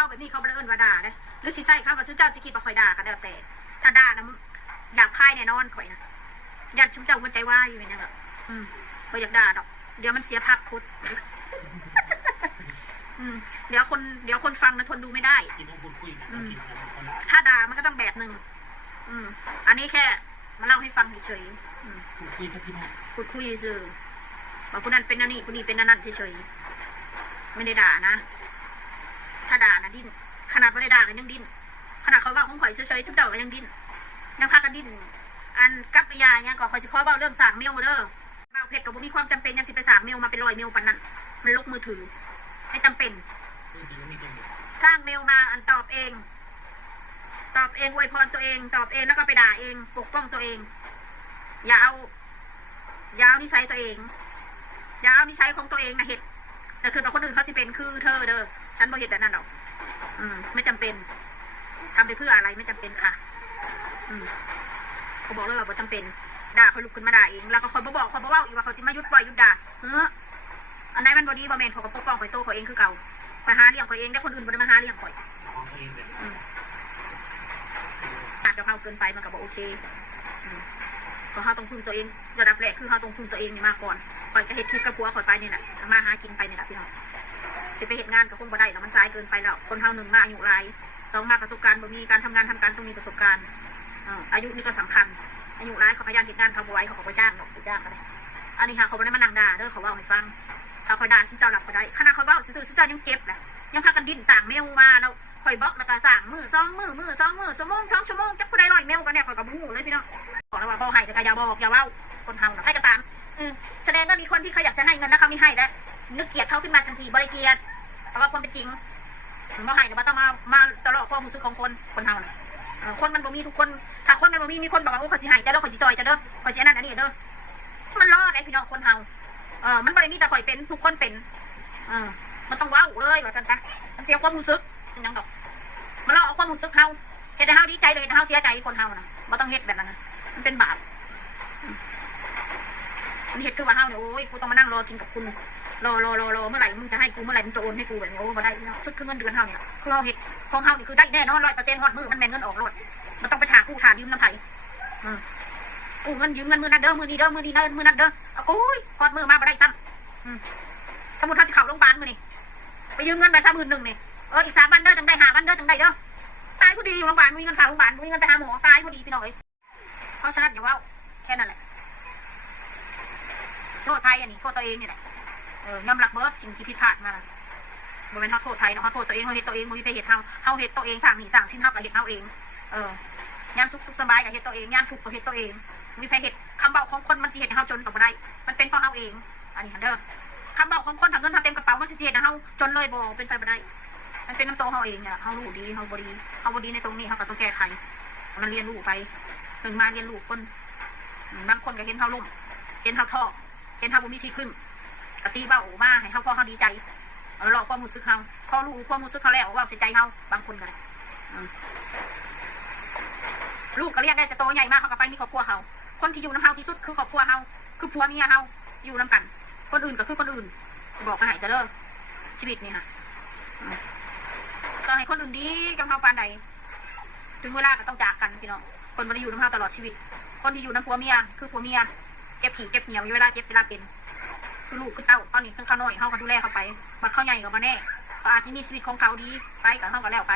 ว่าแบบนี้เขาเอิ้นว่าด่าเลยหรือสิใส่เขาว่าชุดเจ้าสิคิดว่าข่อยด่าก็แล้วแต่ถ้าด่านะหยาบคายแน่นอนข่อยนะญาติชุดเจ้ามันใจว่าอยู่อย่างเงี้ยแบบบ่อยากด่าดอกเดี๋ยวมันเสียภาพพจน์เดี๋ยวคนฟังนะทนดูไม่ได้ถ้าด่ามันก็ต้องแบบหนึ่งอันนี้แค่มาเล่าให้ฟังเฉยๆพูดคุยซื่อว่าผู้นั้นเป็นนั่นนี่ผู้นี้เป็นนั่นเฉยๆไม่ได้ด่านะถ้าด่านะดิ้นขนาดไม่ได้ด่ากันยังดิ้นขนาดเขาว่าของข่อยเฉยๆชุบเดาก็ยังดิ้นยังพากันดิ้นอันกับยาเนี่ยก็คอยสิขอเบาเรื่องสางเมลเด้อเบาเพชรกับบุมีความจำเป็นยังสิไปสางเมลมาเป็น100 เมลปันนั้นมันลกมือถือไม่จำเป็นสร้างเมลมาอันตอบเองอวยพรตัวเองตอบเองแล้วก็ไปด่าเองปกป้องตัวเองอย่าเอานิสัยตัวเองอย่าเอานิสัยของตัวเองนะเหตุแต่คือคนอื่นเขาสิเป็นคือเธอเด้อฉันบ่เหตุแบบนั้นหรอกไม่จำเป็นทำไปเพื่ออะไรไม่จำเป็นค่ะเขาบอกเลยว่าบ่จำเป็นด่าเขาลุกขึ้นมาด่าเองแล้วก็คนบอกคนบอกว่าอีกว่าเขาสิมายุดปล่อยยุดด่าอันไหนมันบอดีบอแมนเขาก็ปกป้องข่อยโตข่อยเองคือเก่าข่อยหาเลี้ยงข่อยเองได้คนอื่นบ่ได้มาหาเลี้ยงข่อยอาจจะเข้าเกินไปมันก็บอกโอเคเพราะเขาต้องพึ่งตัวเองระดับแรกคือเขาต้องพึ่งตัวเองนี่มาก่อนข่อยจะเฮ็ดคลิปกับผัวข่อยไปนี่แหละมาหากินไปนี่แหละพี่น้องสิไปเฮ็ดงานกับคนบ่ได้แล้วมันสายเกินไปแล้วคนเฮา1มาอายุหลาย2มาประสบการณ์บ่มีการทำงานทำการต้องมีประสบการณ์อายุนี่ก็สำคัญอายุหลายเขาขยันเฮ็ดงานเขาบ่ไหวเขาก็บ่จ้างหรอกบ่จ้างก็ได้อันนี้ค่ะเขาบ่ได้มานั่งด่าเด้อเขาเว้าให้ฟังถ้าข่อยด่าฉันเจ้าหลับก็ได้ขณะเขาเว้าซื่อๆฉันเจ้ายังเจ็บแหละยังพากันดิ้นสั่งเมลมาแล้วข่อยบล็อกแล้วก็สั่งมือ2 มื้อชั่วโมง2 ชั่วโมงจักผู้ใด100 เมลกันเนี่ยข่อยก็บ่ฮู้เลยพี่น้องบอกแล้วว่าบ่ให้ก็อย่าบอกอย่าเว้าคนเฮาน่ะให้ก็ตามแสดงว่ามีคนที่เขาอยากจะให้เงินนะเขาไม่ให้แล้วนึกเกลียดเขาขึ้นมาทันทีบริเกียรติเพราะว่าความเป็นจริงบ่ให้แต่ว่าต้องมาตลอดความรู้สึกของคนเฮาน่ะคนมันบ่มีทุกคนถ้าคนมันบ่มีคนบอกว่าโอ้เขาสิให้แต่เด้อเขาสิซอยจะเด้อเขาสินั่นอันนี้เด้อมันรอดไอ้พี่น้องคนเฮามันบ่ได้มีแต่ข่อยเป็นทุกคนเป็นมันต้องเว้าเลยว่าซั่นซะมันเสียความรู้สึกเป็นหยังดอกมันเอาความรู้สึกเฮาเฮ็ดให้เฮาดีใจเลยเฮาเสียใจคนเฮาน่ะบ่ต้องเฮ็ดแบบนั้นมันเป็นบาปมันเฮ็ดคือว่าเฮาเนี่ยโอ้ยกูต้องมานั่งรอกินกับคุณรอเมื่อไหร่มึงจะให้กูเมื่อไหร่มึงจะโอนให้กูแบบนี้โอ้บ่ได้เนาะชุดคือเงินเดือนเฮาเนี่ยคือเฮาเฮ็ดของเฮานี่คือได้แน่นอน100%ฮอดมือมันแม่นเงินออกรถมันต้องไปถามกู้ถามยืมน้ำไผกู้เงินยืมเงินมือนั้นเด้อมือนี้เด้อมือนี้เด้อมือนั้นเด้อเอาโอ้ยฮอดมือมาบ่ได้ซ้ำสมมุติถ้าสิเข้าโรงพยาบาลมื้อนี้ไปยืมเงินไป30,000นี่อีก3 วันเด้อจังได้5 วันเด้อจังได้เด้อตายพอดีอยู่โรงพยาบาลมีเงินค่าโรงพยาบาลมีเงินไปหาหมอตายพอดีพี่น้องเอ้ยเพราะฉะนั้นอย่าเว้าแค่นั้นแหละโทษไทยอันนี้โทษตัวเองนี่แหละยอมรับเบิดสิ่งที่ผิดพลาดมาบ่แม่นโทษไทยเนาะโทษตัวเองเฮาเฮ็ดตัวเองบ่มีใครเฮ็ดเฮาเฮ็ดตัวเองสร้างหนี้สร้างสินเฮาก็เฮ็ดเฮาเองยามสุขสบายก็เฮ็ดตัวเองยามทุกข์ก็เฮ็ดตัวเองมีใครเฮ็ดคำเว้าของคนมันสิเฮ็ดให้เฮาจนก็บ่ได้มันเป็นเพราะเฮาเองอันนี้เด้อคำเว้าของคนถ้าเงินเฮาเต็มกระเป๋ามันสิเฮ็ดให้เฮาจนเลยบ่เป็นไปบ่ได้มันเป็นน้ำตัวเฮาเองเนี่ยเฮารู้ดีเฮาบ่ดีในตรงนี้เฮาก็ต้องแก้ไขมันเรียนรู้ไปถึงมาเรียนรู้คนบางคนก็เห็นเฮาล้มเห็นเฮาท้อเห็นเฮาบ่มีที่พึ่งกะตีเบ้ามาให้เฮาพอเฮาดีใจหลอกความรู้สึกเฮาพอรู้ความรู้สึกเขาแล้วว่าเสียใจเฮาบางคนก็ได้ลูกก็เรียนได้แต่โตใหญ่มากเขาก็ไปมีครอบครัวเฮาคนที่อยู่น้ำเฮาที่สุดคือครอบครัวเฮาคือผัวเมียเฮาอยู่น้ำกันคนอื่นก็คือคนอื่นบอกมาให้จะเลิกชีวิตนี่ค่ะก็ให้คนอื่นดีกับเฮาปานใดถึงเวลาก็ต้องจากกันพี่น้องคนบ่ได้อยู่น้ำเฮาตลอดชีวิตคนที่อยู่น้ำผัวเมียคือผัวเมียเก็บผีเก็บเหนียวเวลาเจ็บเวลาเป็นคือลูกคือเต้าตอนนี้คือเขาน้อยเขาก็ดูแลเขาไปบัดเขาใหญ่ก็มาแน่ก็อาจจะมีชีวิตของเขาดีไปกับเขาก็แล้วไป